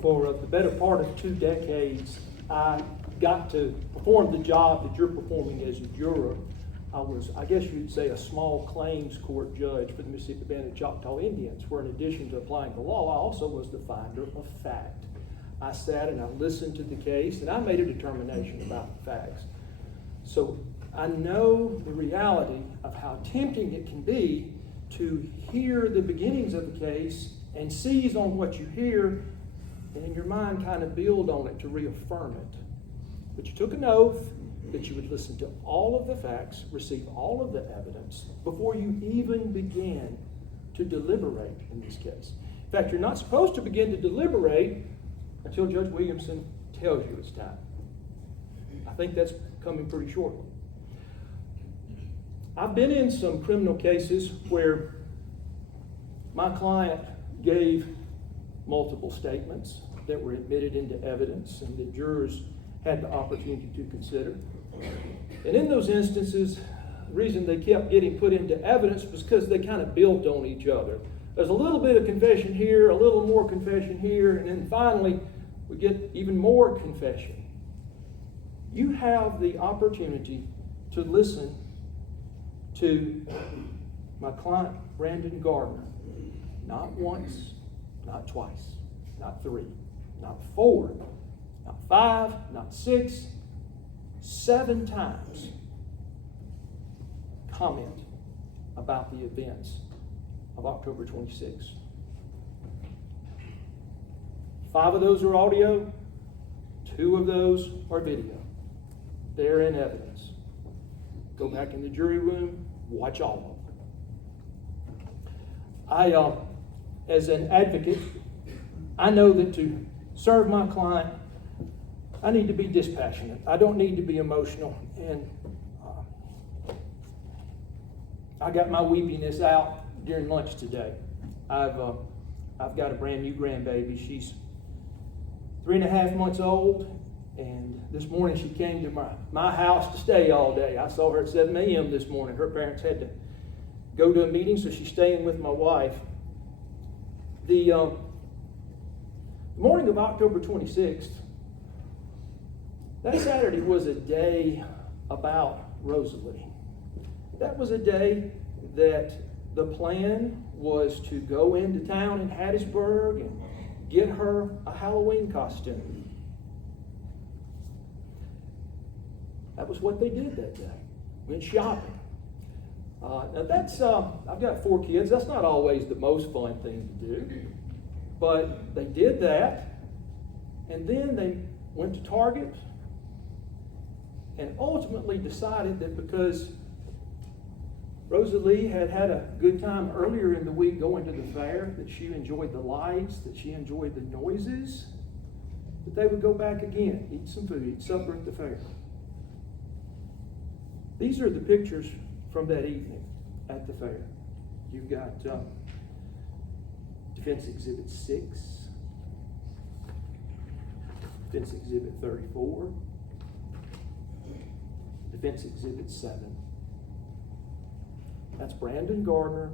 For the better part of 2 decades, I got to perform the job that you're performing as a juror. I was, I guess you'd say, a small claims court judge for the Mississippi Band of Choctaw Indians, where in addition to applying the law, I also was the finder of fact. I sat and I listened to the case, and I made a determination about the facts. So I know the reality of how tempting it can be to hear the beginnings of the case and seize on what you hear, and in your mind kind of build on it to reaffirm it. But you took an oath that you would listen to all of the facts, receive all of the evidence before you even began to deliberate in this case. In fact, you're not supposed to begin to deliberate until Judge Williamson tells you it's time. I think that's coming pretty shortly. I've been in some criminal cases where my client gave multiple statements that were admitted into evidence and the jurors had the opportunity to consider. And in those instances, the reason they kept getting put into evidence was because they kind of built on each other. There's a little bit of confession here, a little more confession here, and then finally we get even more confession. You have the opportunity to listen to my client, Brandon Gardner, not once, not twice, not 3, not 4, not 5, not 6, 7 times comment about the events of October 26th. 5 of those are audio, 2 of those are video. They're in evidence. Go back in the jury room, watch all of them. As an advocate, I know that to serve my client, I need to be dispassionate. I don't need to be emotional. And I got my weepiness out during lunch today. I've got a brand new grandbaby. She's 3.5 months old, and this morning she came to my house to stay all day. I saw her at 7 a.m. this morning. Her parents had to go to a meeting, so she's staying with my wife. The morning of October 26th, that Saturday was a day about Rosalie. That was a day that the plan was to go into town in Hattiesburg and get her a Halloween costume. That was what they did that day. Went shopping. Now that's, I've got 4 kids. That's not always the most fun thing to do. But they did that. And then they went to Target and ultimately decided that because Rosalie had had a good time earlier in the week going to the fair, that she enjoyed the lights, that she enjoyed the noises, that they would go back again, eat some food, eat supper at the fair. These are the pictures from that evening at the fair. You've got Defense Exhibit 6, Defense Exhibit 34, Defense Exhibit 7. That's Brandon Gardner,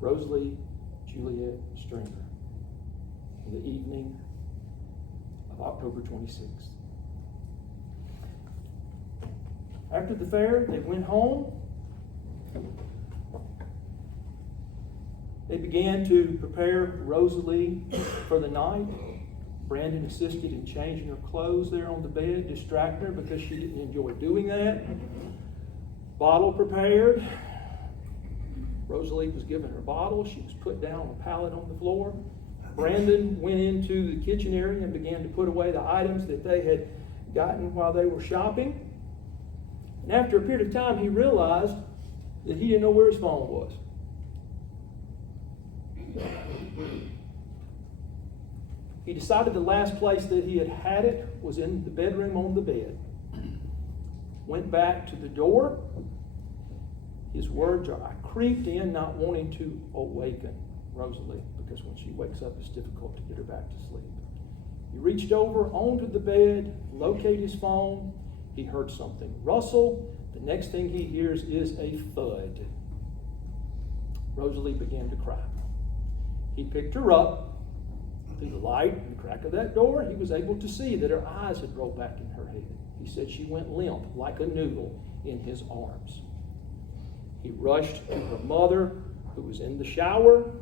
Rosalie Juliet Stringer, on the evening of October 26th. After the fair, they went home. They began to prepare Rosalie for the night. Brandon assisted in changing her clothes there on the bed, distracting her because she didn't enjoy doing that. Bottle prepared. Rosalie was given her bottle. She was put down on a pallet on the floor. Brandon went into the kitchen area and began to put away the items that they had gotten while they were shopping. And after a period of time, he realized that he didn't know where his phone was. He decided the last place that he had it was in the bedroom on the bed. Went back to the door. His words are, I creeped in not wanting to awaken Rosalie, because when she wakes up, it's difficult to get her back to sleep. He reached over onto the bed, located his phone. He heard something rustle. The next thing he hears is a thud. Rosalie began to cry. He picked her up, Through the light and the crack of that door, he was able to see that her eyes had rolled back in her head. He said she went limp like a noodle in his arms. He rushed to her mother, who was in the shower.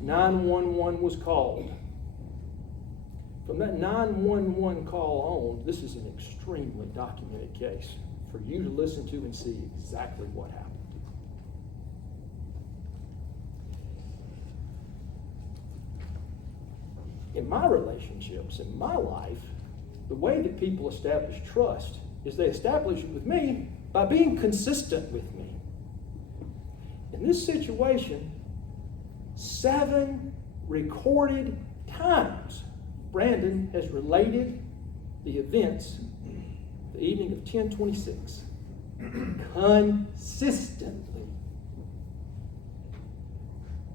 911 was called. From that 911 call on, this is an extremely documented case for you to listen to and see exactly what happened. In my relationships, in my life, the way that people establish trust is they establish it with me by being consistent with me. In this situation, 7 recorded times, Brandon has related the events the evening of 10/26 consistently.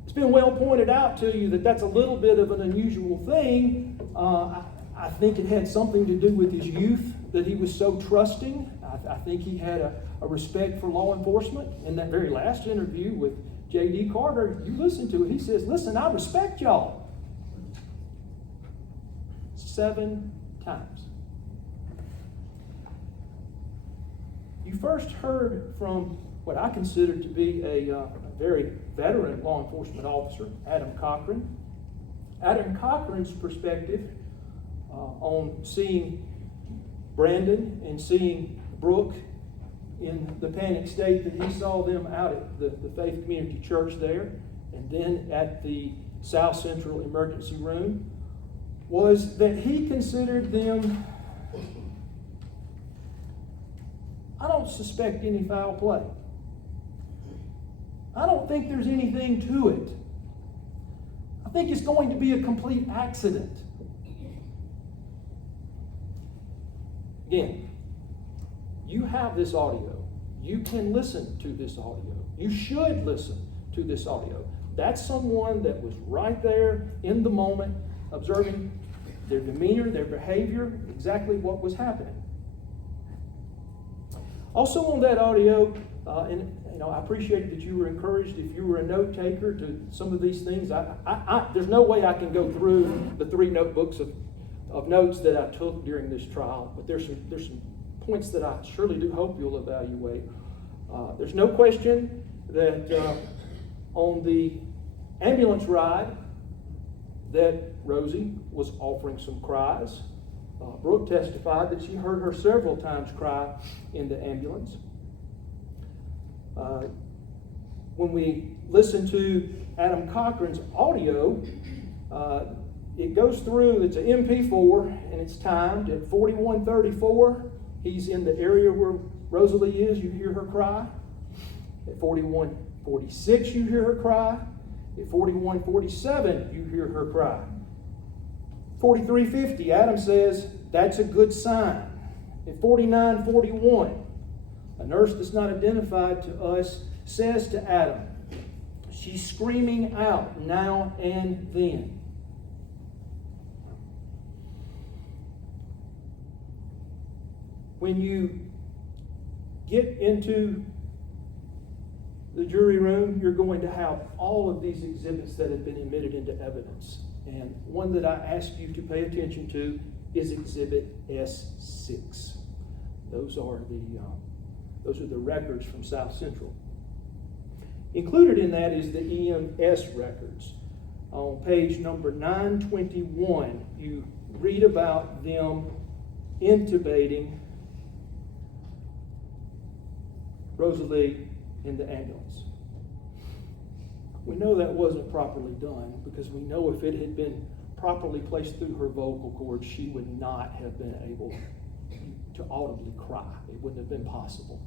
It's been well pointed out to you that that's a little bit of an unusual thing. I think it had something to do with his youth, that he was so trusting. I think he had a respect for law enforcement. In that very last interview with J.D. Carter, you listen to it, he says, listen, I respect y'all. 7 times. You first heard from what I consider to be a very veteran law enforcement officer, Adam Cochran. Adam Cochran's perspective on seeing Brandon and seeing Brooke in the panic state that he saw them out at the Faith Community Church there, and then at the South Central Emergency Room, was that he considered them, I don't suspect any foul play. I don't think there's anything to it. I think it's going to be a complete accident. Again, you have this audio. You can listen to this audio. You should listen to this audio. That's someone that was right there in the moment, observing their demeanor, their behavior, exactly what was happening. Also on that audio, I appreciate that you were encouraged, if you were a note taker, to some of these things. There's no way I can go through the 3 notebooks of notes that I took during this trial, but there's some points that I surely do hope you'll evaluate. There's no question that on the ambulance ride that Rosie was offering some cries. Brooke testified that she heard her several times cry in the ambulance. When we listen to Adam Cochran's audio, it goes through, it's an MP4, and it's timed at 41:34. He's in the area where Rosalie is, you hear her cry. At 41:46, you hear her cry. At 41:47, you hear her cry. 43:50, Adam says, that's a good sign. At 49:41, a nurse that's not identified to us says to Adam, she's screaming out now and then. When you get into the jury room, you're going to have all of these exhibits that have been admitted into evidence. And one that I ask you to pay attention to is Exhibit S6. Those are the records from South Central. Included in that is the EMS records. On page number 921, you read about them intubating Rosalie in the ambulance. We know that wasn't properly done because we know if it had been properly placed through her vocal cords, she would not have been able to audibly cry. It wouldn't have been possible.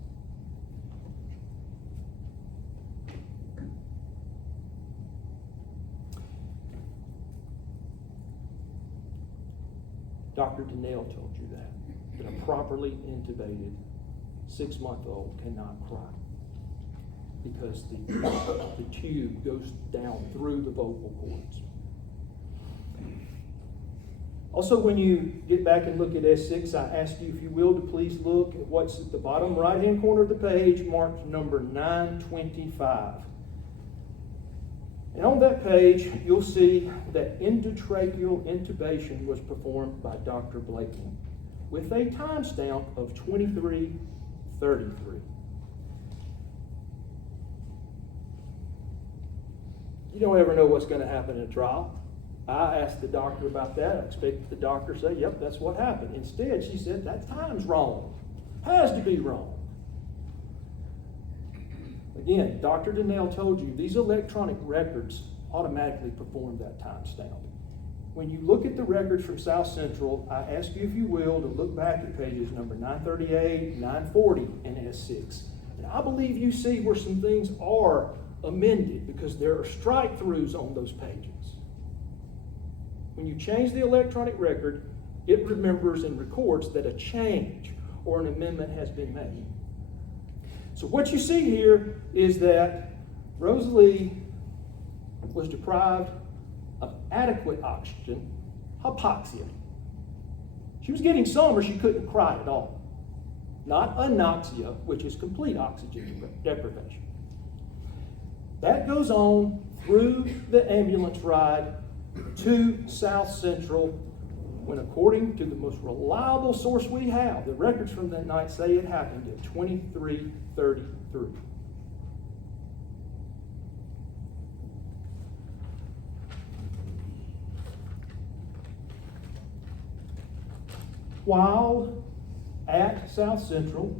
Dr. Donnell told you that a properly intubated 6-month-old cannot cry because the tube goes down through the vocal cords. Also, when you get back and look at S6, I ask you, if you will, to please look at what's at the bottom right-hand corner of the page, marked number 925. And on that page, you'll see that endotracheal intubation was performed by Dr. Blakeney with a timestamp of 23:33. You don't ever know what's going to happen in a trial. I asked the doctor about that. I expected the doctor to say, yep, that's what happened. Instead, she said, that time's wrong. Has to be wrong. Again, Dr. Donnell told you these electronic records automatically perform that timestamp. When you look at the records from South Central, I ask you, if you will, to look back at pages number 938, 940, and S6. And I believe you see where some things are amended because there are strike-throughs on those pages. When you change the electronic record, it remembers and records that a change or an amendment has been made. So what you see here is that Rosalie was deprived of adequate oxygen, hypoxia. She was getting some or she couldn't cry at all. Not anoxia, which is complete oxygen deprivation. That goes on through the ambulance ride to South Central when, according to the most reliable source we have, the records from that night say it happened at 23:33. While at South Central,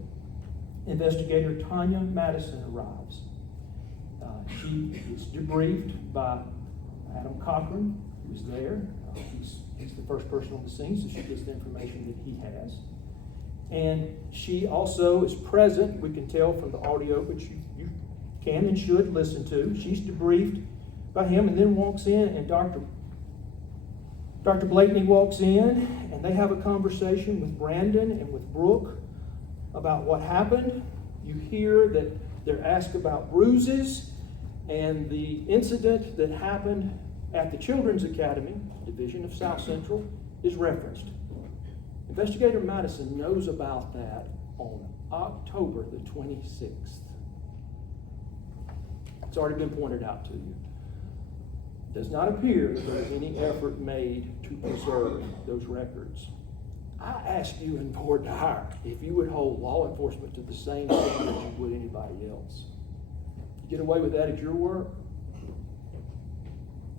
investigator Tanya Madison arrives. She is debriefed by Adam Cochran, who is there. He's the first person on the scene, so she gets the information that he has. And she also is present, we can tell from the audio, which you can and should listen to. She's debriefed by him and then walks in, and Dr. Blakeney walks in, and they have a conversation with Brandon and with Brooke about what happened. You hear that they're asked about bruises, and the incident that happened at the Children's Academy, Division of South Central, is referenced. Investigator Madison knows about that on October the 26th. It's already been pointed out to you. It does not appear that there was any effort made to preserve those records. I ask you in board to hire if you would hold law enforcement to the same standards you would anybody else. You get away with that at your work?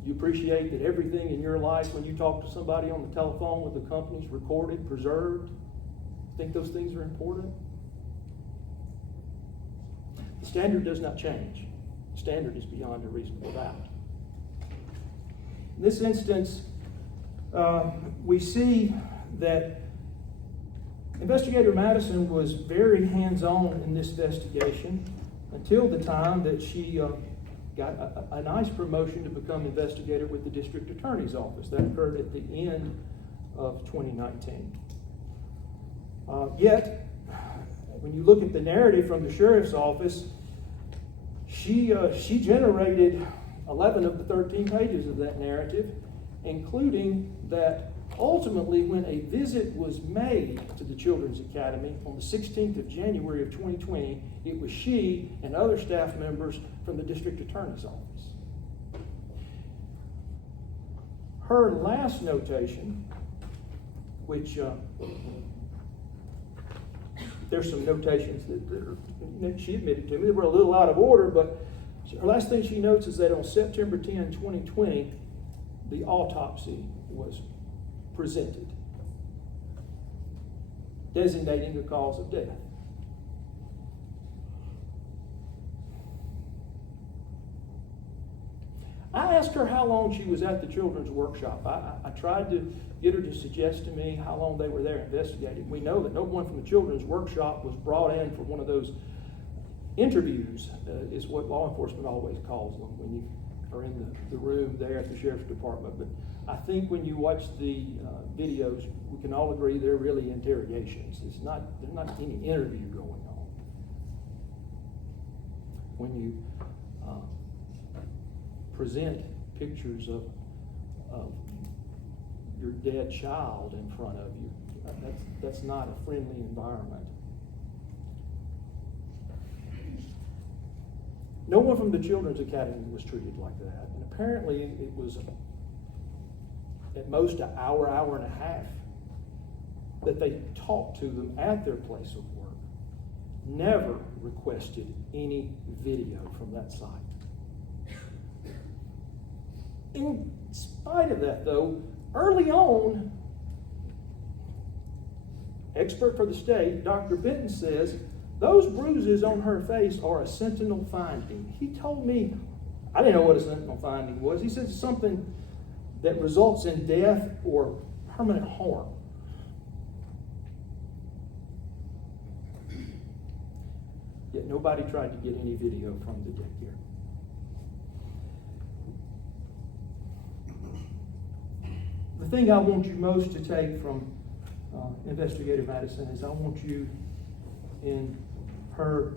You appreciate that everything in your life, when you talk to somebody on the telephone with the company, is recorded, preserved? Think those things are important? The standard does not change. The standard is beyond a reasonable doubt. In this instance, we see that Investigator Madison was very hands-on in this investigation until the time that she got a nice promotion to become investigator with the district attorney's office. That occurred at the end of 2019. Yet, when you look at the narrative from the sheriff's office, she generated 11 of the 13 pages of that narrative, including that ultimately when a visit was made to the Children's Academy on the 16th of January of 2020, it was she and other staff members from the district attorney's office. Her last notation, which there's some notations that she admitted to me, they were a little out of order, but her last thing she notes is that on September 10, 2020, the autopsy was presented, designating the cause of death. I asked her how long she was at the children's workshop. I tried to get her to suggest to me how long they were there investigating. We know that no one from the children's workshop was brought in for one of those interviews, is what law enforcement always calls them when you are in the room there at the sheriff's department. But I think when you watch the videos, we can all agree they're really interrogations. There's not any interview going on. When you present pictures of your dead child in front of you, that's not a friendly environment. No one from the Children's Academy was treated like that. And apparently it was at most an hour, hour and a half that they talked to them at their place of work. Never requested any video from that site. In spite of that, though, early on, expert for the state, Dr. Benton says, those bruises on her face are a sentinel finding. He told me, I didn't know what a sentinel finding was. He said it's something that results in death or permanent harm. Yet nobody tried to get any video from the daycare. The thing I want you most to take from Investigator Madison is I want you in her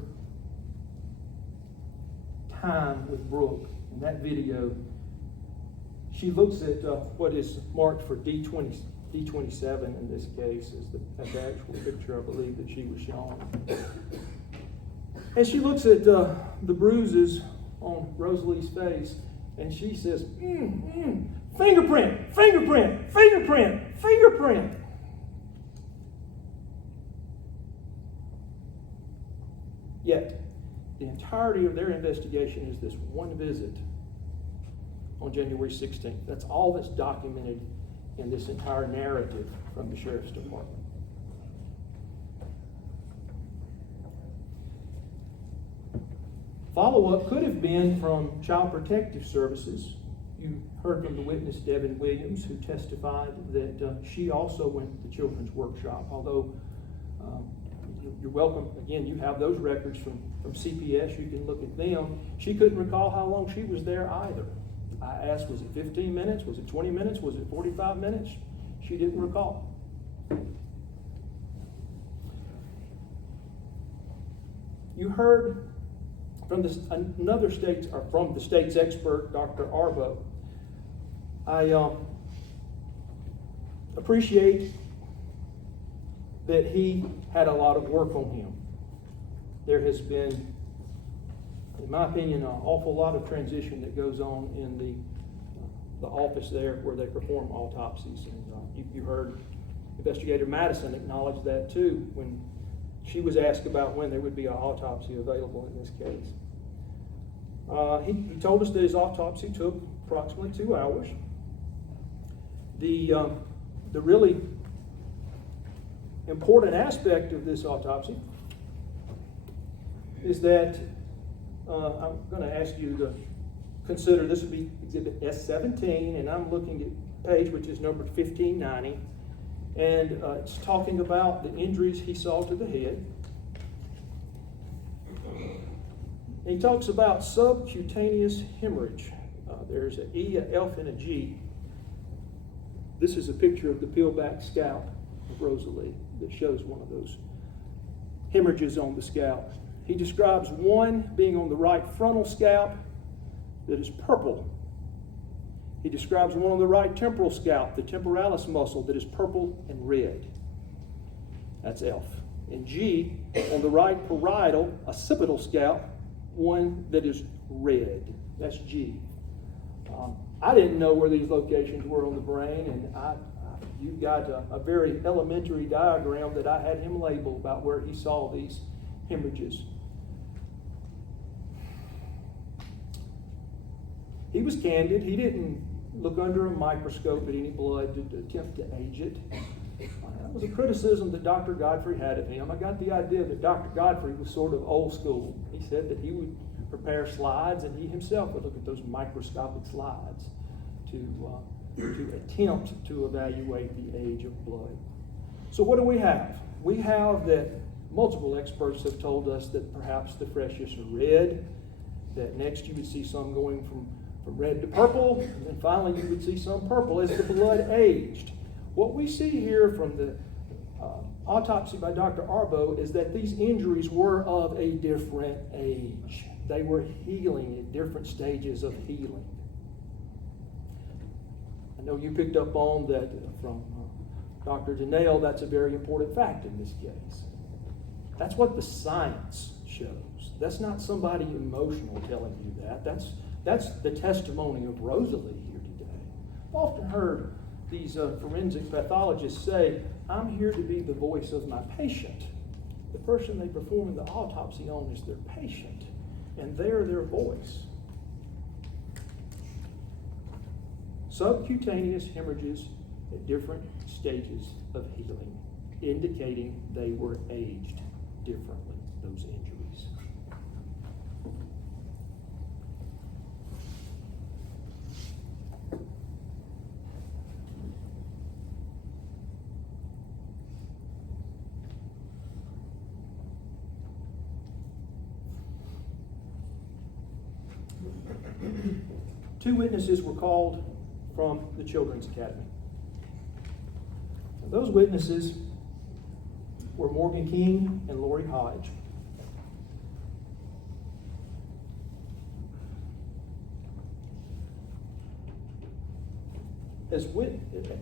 time with Brooke, in that video, she looks at what is marked for D27 in this case, is the actual picture I believe that she was shown. And she looks at the bruises on Rosalie's face, and she says, fingerprint, fingerprint, fingerprint, fingerprint. Yet, the entirety of their investigation is this one visit on January 16th. That's all that's documented in this entire narrative from the Sheriff's Department. Follow-up could have been from Child Protective Services. You heard from the witness, Devin Williams, who testified that she also went to the children's workshop, although you're welcome. Again, you have those records from CPS. You can look at them. She couldn't recall how long she was there either. I asked, was it 15 minutes? Was it 20 minutes? Was it 45 minutes? She didn't recall. You heard from another state's, or from the state's expert, Dr. Arbo. I appreciate that he had a lot of work on him. There has been, in my opinion, an awful lot of transition that goes on in the office there where they perform autopsies. And you heard Investigator Madison acknowledge that too when she was asked about when there would be an autopsy available in this case. He told us that his autopsy took approximately 2 hours. The really important aspect of this autopsy is that I'm going to ask you to consider, this would be Exhibit S17, and I'm looking at page which is numbered 1590, and it's talking about the injuries he saw to the head. And he talks about subcutaneous hemorrhage. There's an E, an F, and a G. This is a picture of the peeled back scalp of Rosalie that shows one of those hemorrhages on the scalp. He describes one being on the right frontal scalp that is purple. He describes one on the right temporal scalp, the temporalis muscle, that is purple and red. That's F. And G, on the right parietal, occipital scalp, one that is red. That's G. I didn't know where these locations were on the brain, and you've got a very elementary diagram that I had him label about where he saw these hemorrhages. He was candid. He didn't look under a microscope at any blood to attempt to age it. That was a criticism that Dr. Godfrey had of him. I got the idea that Dr. Godfrey was sort of old school. He said that he would prepare slides, and he himself would look at those microscopic slides to attempt to evaluate the age of blood. So what do we have? We have that multiple experts have told us that perhaps the freshest are red, that next you would see some going from red to purple, and then finally you would see some purple as the blood aged. What we see here from the autopsy by Dr. Arbo is that these injuries were of a different age. They were healing at different stages of healing. I know you picked up on that from Dr. Donnell. That's a very important fact in this case. That's what the science shows. That's not somebody emotional telling you that. That's the testimony of Rosalie here today. I've often heard these forensic pathologists say, I'm here to be the voice of my patient. The person they perform the autopsy on is their patient, and they're their voice. Subcutaneous hemorrhages at different stages of healing, indicating they were aged differently, those injuries. Two witnesses were called from the Children's Academy. Those witnesses were Morgan King and Lori Hodge.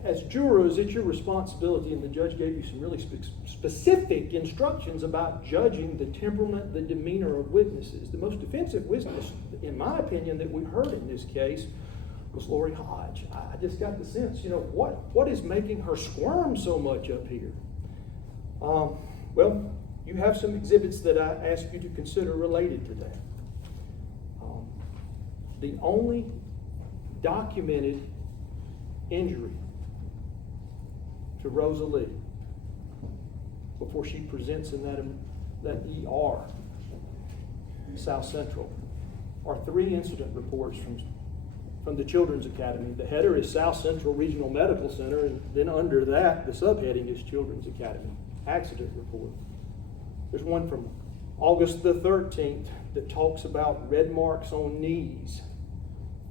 As jurors, it's your responsibility, and the judge gave you some really specific instructions about judging the temperament, the demeanor of witnesses. The most offensive witness, in my opinion, that we heard in this case was Lori Hodge. I just got the sense, what is making her squirm so much up here? Well, you have some exhibits that I ask you to consider related to that. The only documented injury to Rosalie before she presents in that ER, South Central, are 3 incident reports from the Children's Academy. The header is South Central Regional Medical Center, and then under that, the subheading is Children's Academy accident report. There's one from August the 13th that talks about red marks on knees.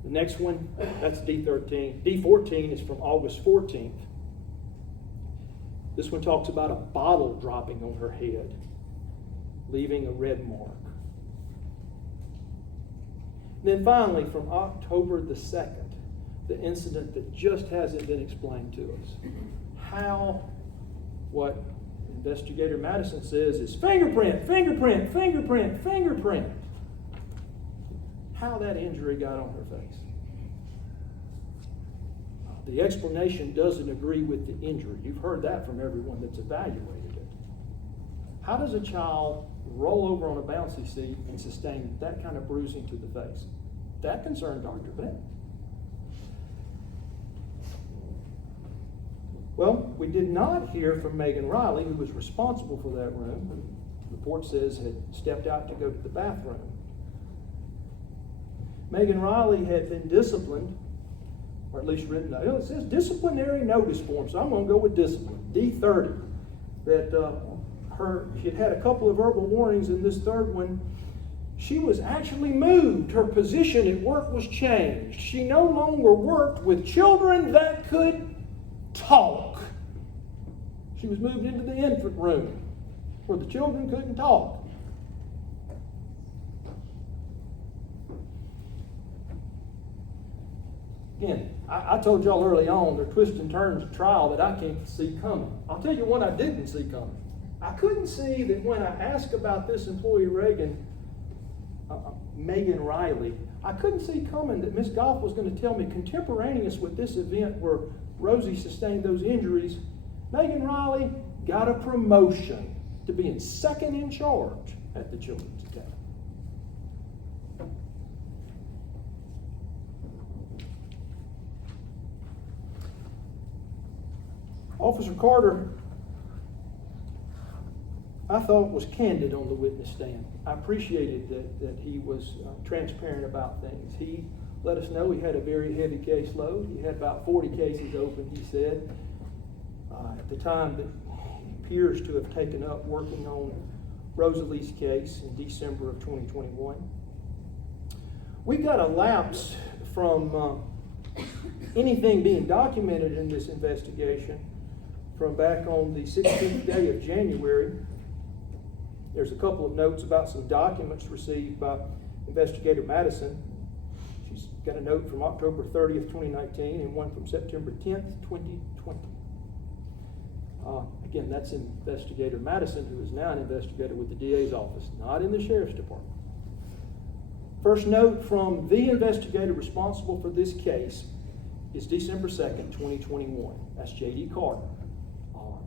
The next one, that's D13. D14 is from August 14th. This one talks about a bottle dropping on her head, leaving a red mark. Then finally, from October the 2nd, the incident that just hasn't been explained to us. How what Investigator Madison says is fingerprint. How that injury got on her face. The explanation doesn't agree with the injury. You've heard that from everyone that's evaluated it. How does a child roll over on a bouncy seat and sustain that kind of bruising to the face? That concerned Dr. Bennett. Well, we did not hear from Megan Riley, who was responsible for that room, who the report says had stepped out to go to the bathroom. Megan Riley had been disciplined, or at least written, it says disciplinary notice form, so I'm going to go with discipline, D30, that she had a couple of verbal warnings, and this third one, she was actually moved. Her position at work was changed. She no longer worked with children that could talk. She was moved into the infant room where the children couldn't talk. Again, I told y'all early on, there are twists and turns of trial that I can't see coming. I'll tell you what I didn't see coming. I couldn't see that when I asked about this employee Megan Riley, I couldn't see coming that Miss Goff was going to tell me contemporaneous with this event where Rosie sustained those injuries, Megan Riley got a promotion to being second in charge at the Children's Academy. Officer Carter, I thought, was candid on the witness stand. I appreciated that he was transparent about things. He let us know he had a very heavy caseload. He had about 40 cases open, he said. At the time that he appears to have taken up working on Rosalie's case in December of 2021. We got a lapse from anything being documented in this investigation from back on the 16th day of January. There's a couple of notes about some documents received by Investigator Madison. She's got a note from October 30th, 2019, and one from September 10th, 2020. Again, that's Investigator Madison, who is now an investigator with the DA's office, not in the Sheriff's Department. First note from the investigator responsible for this case is December 2nd, 2021. That's J.D. Carter. Now,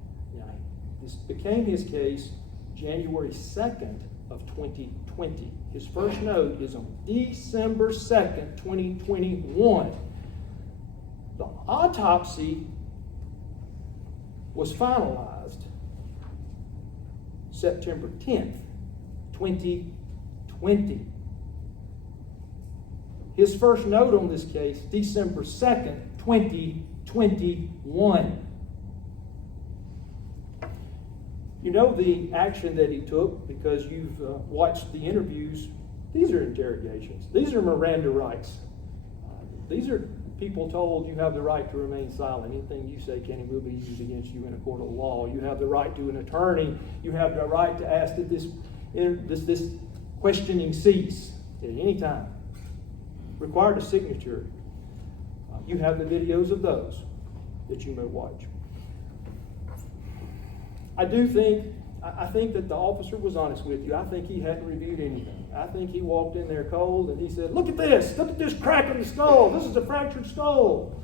this became his case January 2nd of 2020. His first note is on December 2nd, 2021. The autopsy was finalized September 10th, 2020. His first note on this case, December 2nd, 2021. You know the action that he took because you've watched the interviews. These are interrogations. These are Miranda rights. These are people told you have the right to remain silent. Anything you say can and will be used against you in a court of law. You have the right to an attorney. You have the right to ask that this questioning cease at any time. Required a signature. You have the videos of those that you may watch. I think that the officer was honest with you. I think he hadn't reviewed anything. I think he walked in there cold and he said, look at this crack in the skull. This is a fractured skull.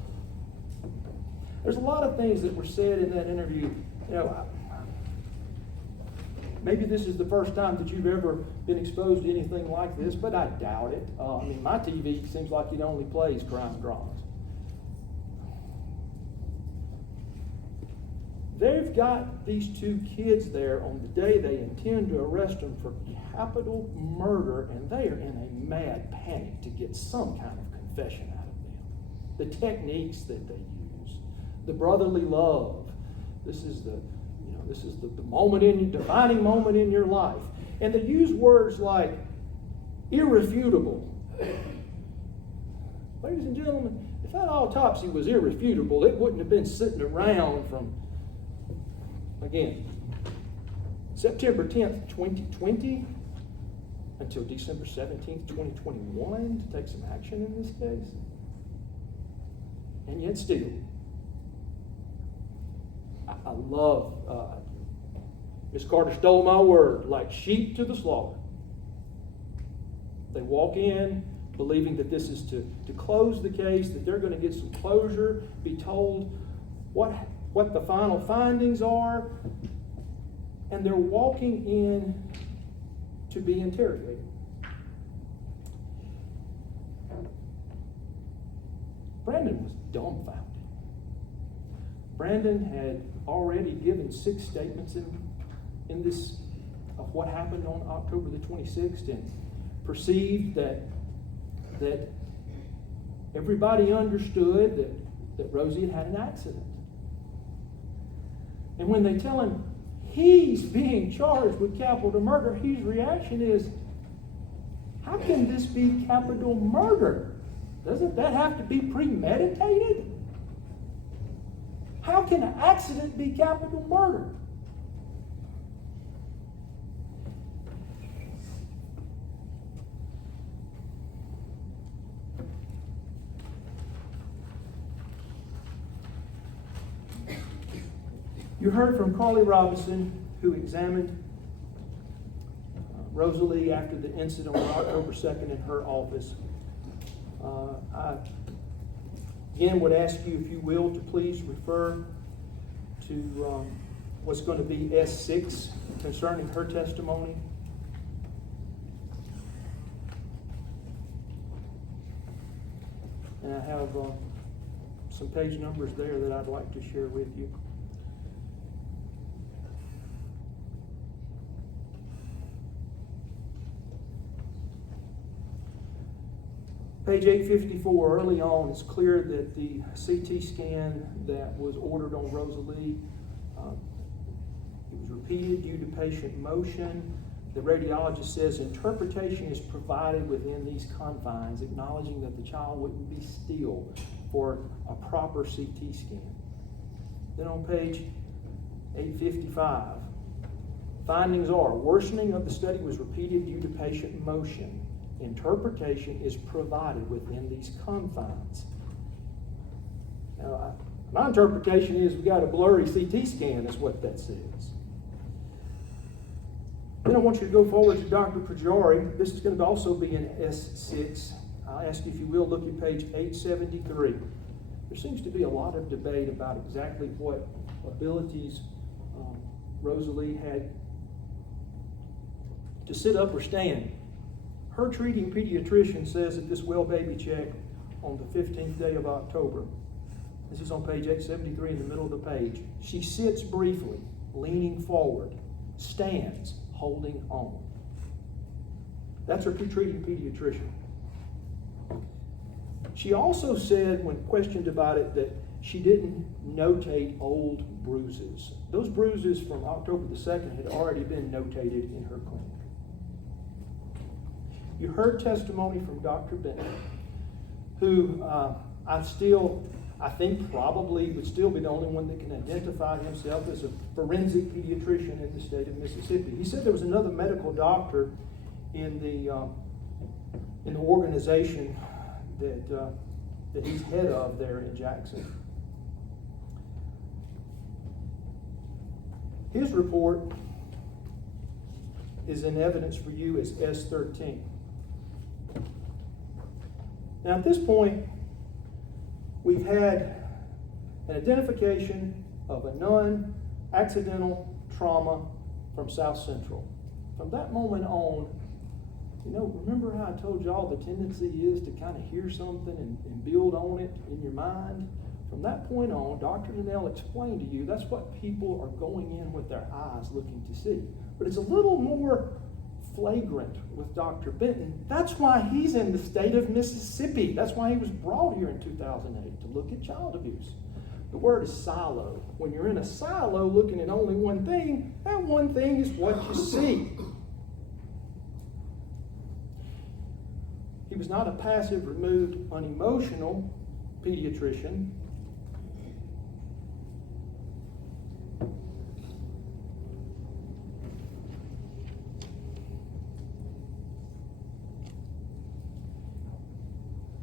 There's a lot of things that were said in that interview. You know, maybe this is the first time that you've ever been exposed to anything like this, but I doubt it. My TV seems like it only plays crime dramas. They've got these two kids there on the day they intend to arrest them for capital murder, and they are in a mad panic to get some kind of confession out of them. The techniques that they use, the brotherly love. This is the moment defining moment in your life. And they use words like irrefutable. Ladies and gentlemen, if that autopsy was irrefutable, it wouldn't have been sitting around from, again, September 10th, 2020 until December 17th, 2021 to take some action in this case. And yet still, I love, Miss Carter stole my word, like sheep to the slaughter. They walk in believing that this is to close the case, that they're going to get some closure, be told what the final findings are, and they're walking in to be interrogated. Brandon was dumbfounded. Brandon had already given 6 statements in this of what happened on October the 26th and perceived that everybody understood that Rosie had had an accident. And when they tell him he's being charged with capital murder, his reaction is, how can this be capital murder? Doesn't that have to be premeditated? How can an accident be capital murder? You heard from Carly Robinson, who examined Rosalie after the incident on October 2nd in her office. I again would ask you, if you will, to please refer to what's going to be S6 concerning her testimony. And I have some page numbers there that I'd like to share with you. Page 854, early on, it's clear that the CT scan that was ordered on Rosalie, it was repeated due to patient motion. The radiologist says interpretation is provided within these confines, acknowledging that the child wouldn't be still for a proper CT scan. Then on page 855, findings are worsening of the study was repeated due to patient motion. Interpretation is provided within these confines. Now, my interpretation is we got a blurry CT scan, is what that says. Then I want you to go forward to Dr. Pajari. This is going to also be in S6. I'll ask you, if you will, look at page 873. There seems to be a lot of debate about exactly what abilities Rosalie had to sit up or stand. Her treating pediatrician says that this well baby check on the 15th day of October, this is on page 873 in the middle of the page, she sits briefly, leaning forward, stands, holding on. That's her treating pediatrician. She also said, when questioned about it, that she didn't notate old bruises. Those bruises from October the 2nd had already been notated in her clinic. You heard testimony from Dr. Bennett, who I think probably would still be the only one that can identify himself as a forensic pediatrician in the state of Mississippi. He said there was another medical doctor in the organization that he's head of there in Jackson. His report is in evidence for you as S13. Now at this point, we've had an identification of a non-accidental trauma from South Central. From that moment on, remember how I told y'all the tendency is to kind of hear something and build on it in your mind? From that point on, Dr. Donnell explained to you that's what people are going in with their eyes looking to see. But it's a little more flagrant with Dr. Benton. That's why he's in the state of Mississippi. That's why he was brought here in 2008, to look at child abuse. The word is silo. When you're in a silo looking at only one thing, that one thing is what you see. He was not a passive, removed, unemotional pediatrician.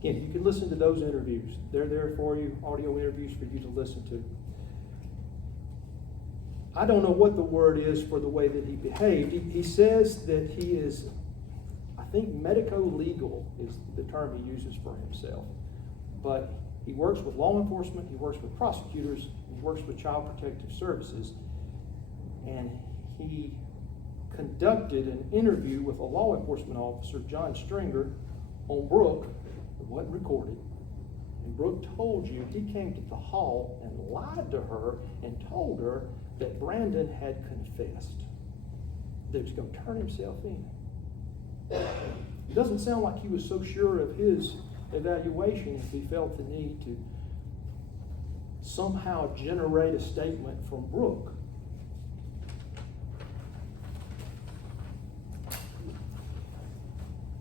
Again, you can listen to those interviews. They're there for you, audio interviews for you to listen to. I don't know what the word is for the way that he behaved. He says that he is, I think medico-legal is the term he uses for himself. But he works with law enforcement, he works with prosecutors, he works with child protective services. And he conducted an interview with a law enforcement officer, John Stringer, on Brooke. It wasn't recorded. And Brooke told you he came to the hall and lied to her and told her that Brandon had confessed, that he was going to turn himself in. It doesn't sound like he was so sure of his evaluation if he felt the need to somehow generate a statement from Brooke.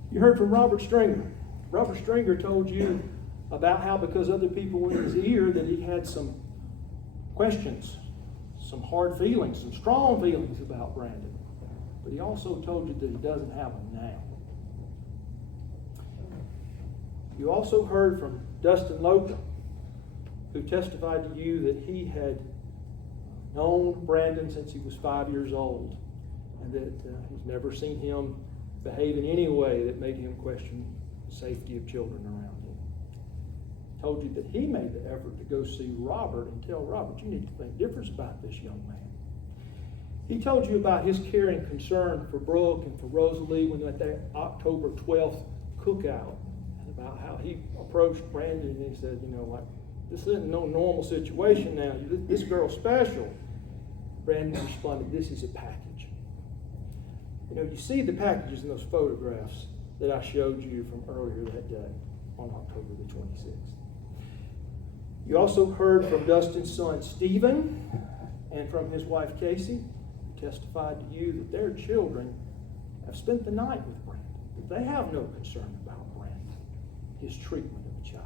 You heard from Robert Stringer. Robert Stringer told you about how, because other people were in his ear, that he had some questions, some hard feelings, some strong feelings about Brandon. But he also told you that he doesn't have them now. You also heard from Dustin Loca, who testified to you that he had known Brandon since he was 5 years old, and that he's never seen him behave in any way that made him question the safety of children around him. Told you that he made the effort to go see Robert and tell Robert, you need to think different about this young man. He told you about his care and concern for Brooke and for Rosalie when at that October 12th cookout, and about how he approached Brandon and he said, this isn't no normal situation now. This girl's special. Brandon responded, this is a package. You see the packages in those photographs that I showed you from earlier that day on October the 26th. You also heard from Dustin's son, Stephen, and from his wife, Casey, who testified to you that their children have spent the night with Brandon, that they have no concern about Brandon, his treatment of a child.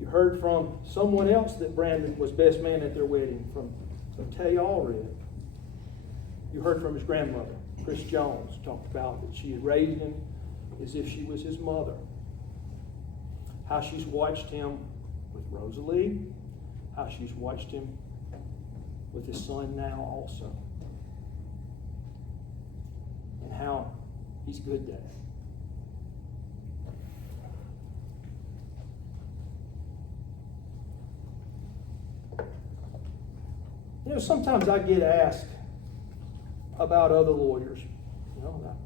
You heard from someone else that Brandon was best man at their wedding, from Tay Allred. You heard from his grandmother, Chris Jones, talked about that she had raised him as if she was his mother. How she's watched him with Rosalie, how she's watched him with his son now also. and how he's good at it. You know, sometimes I get asked about other lawyers. You know,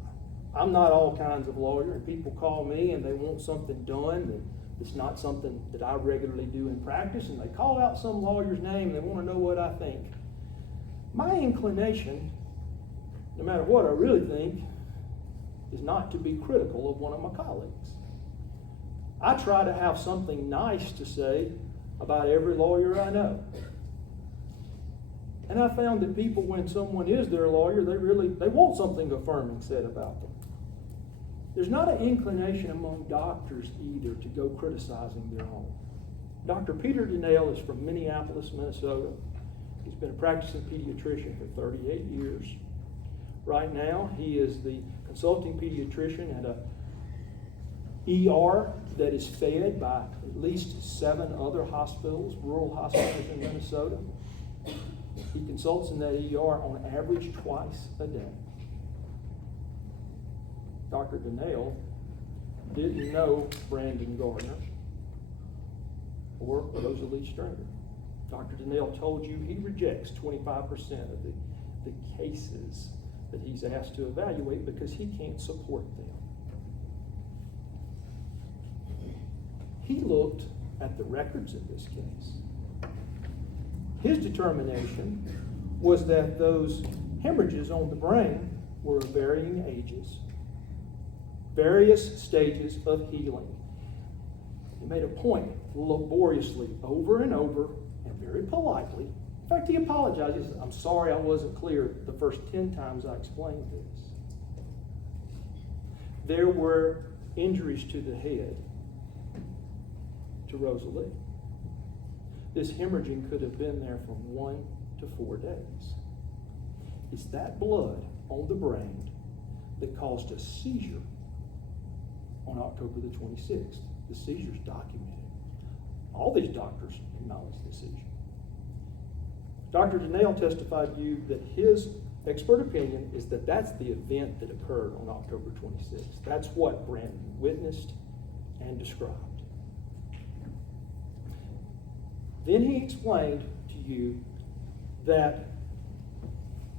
I'm not all kinds of lawyer, and people call me and they want something done that it's not something that I regularly do in practice, and they call out some lawyer's name and they want to know what I think. My inclination, no matter what I really think, is not to be critical of one of my colleagues. I try to have something nice to say about every lawyer I know. And I found that people, when someone is their lawyer, they want something affirming said about them. There's not an inclination among doctors either to go criticizing their own. Dr. Peter Donnell is from Minneapolis, Minnesota. He's been a practicing pediatrician for 38 years. Right now, he is the consulting pediatrician at a ER that is fed by at least 7 other hospitals, rural hospitals in Minnesota. He consults in that ER on average twice a day. Dr. Donnell didn't know Brandon Gardner or Rosalie Stringer. Dr. Donnell told you he rejects 25% of the cases that he's asked to evaluate because he can't support them. He looked at the records in this case. His determination was that those hemorrhages on the brain were of varying ages, various stages of healing. He made a point laboriously over and over and very politely. In fact, he apologized. He said, "I'm sorry I wasn't clear the first 10 times I explained this." There were injuries to the head to Rosalie. This hemorrhaging could have been there from 1 to 4 days. It's that blood on the brain that caused a seizure on October the 26th. The seizure's documented. All these doctors acknowledge the seizure. Dr. Donnell testified to you that his expert opinion is that that's the event that occurred on October 26th. That's what Brandon witnessed and described. Then he explained to you that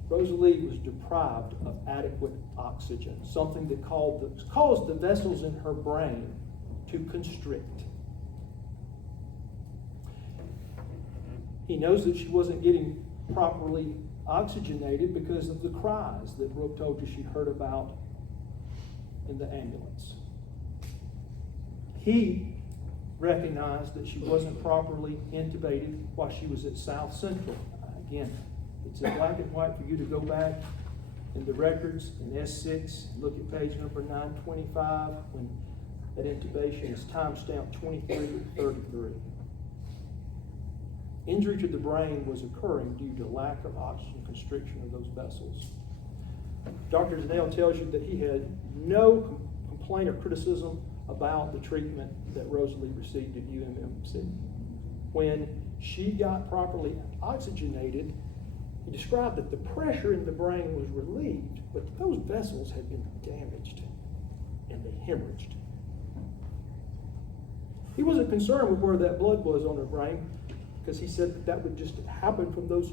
Rosalie was deprived of adequate oxygen, something that caused the vessels in her brain to constrict. He knows that she wasn't getting properly oxygenated because of the cries that Brooke told you she heard about in the ambulance. He recognized that she wasn't properly intubated while she was at South Central. Again, it's in black and white for you to go back in the records in S6, look at page number 925 when that intubation is timestamped 2333. Injury to the brain was occurring due to lack of oxygen constriction of those vessels. Dr. Donnell tells you that he had no complaint or criticism about the treatment that Rosalie received at UMMC. When she got properly oxygenated, he described that the pressure in the brain was relieved, but those vessels had been damaged and they hemorrhaged. He wasn't concerned with where that blood was on her brain because he said that would just happen from those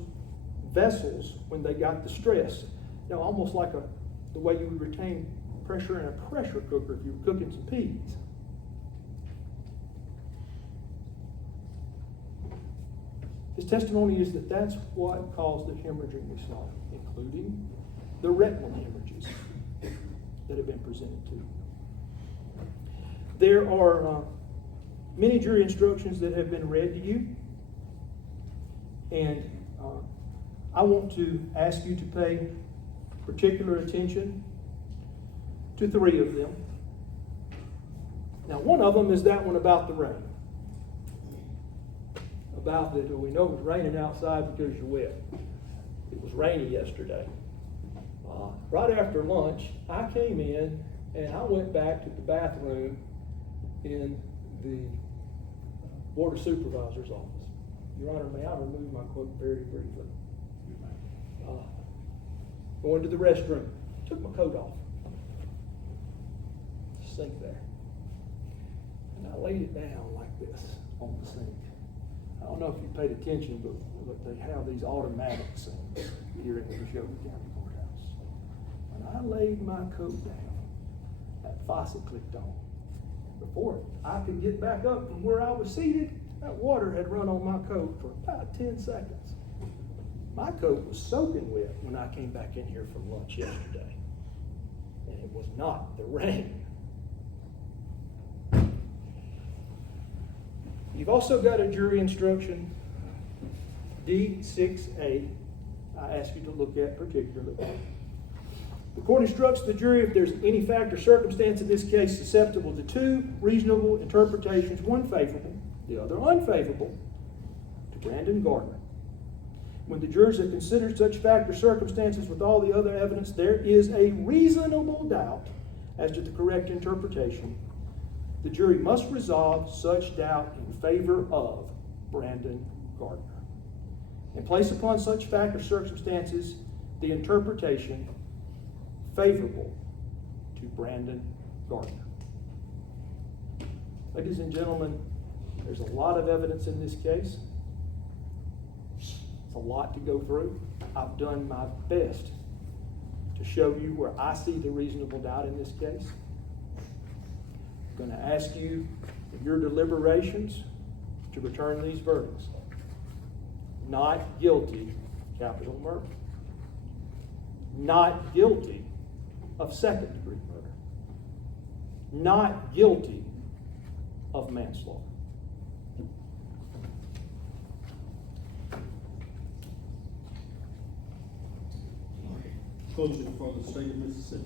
vessels when they got the stress. You know, almost like the way you would retain pressure in a pressure cooker if you were cooking some peas. His testimony is that that's what caused the hemorrhaging we saw, including the retinal hemorrhages that have been presented to you. There are many jury instructions that have been read to you, and I want to ask you to pay particular attention to 3 of them. Now, one of them is that one about the rain. About that, we know it was raining outside because you're wet. It was rainy yesterday. Right after lunch, I came in and I went back to the bathroom in the Board of Supervisors office. Your Honor, may I remove my cloak very briefly? Going to the restroom. took my coat off. Sink there. And I laid it down like this on the sink. I don't know if you paid attention, but they have these automatic sinks here in the Neshoba County Courthouse. When I laid my coat down, that faucet clicked on. Before I could get back up from where I was seated, that water had run on my coat for about 10 seconds. My coat was soaking wet when I came back in here from lunch yesterday. And it was not the rain. You've also got a jury instruction, D6A, I ask you to look at particularly. The court instructs the jury if there's any fact or circumstance in this case susceptible to two reasonable interpretations, one favorable, the other unfavorable, to Brandon Gardner. When the jurors have considered such fact or circumstances with all the other evidence, there is a reasonable doubt as to the correct interpretation. The jury must resolve such doubt in favor of Brandon Gardner and place upon such fact or circumstances the interpretation favorable to Brandon Gardner. Ladies and gentlemen, there's a lot of evidence in this case. It's a lot to go through. I've done my best to show you where I see the reasonable doubt in this case. I'm going to ask you in your deliberations to return these verdicts. Not guilty, capital murder. Not guilty of second-degree murder. Not guilty of manslaughter. Closure for the state of Mississippi.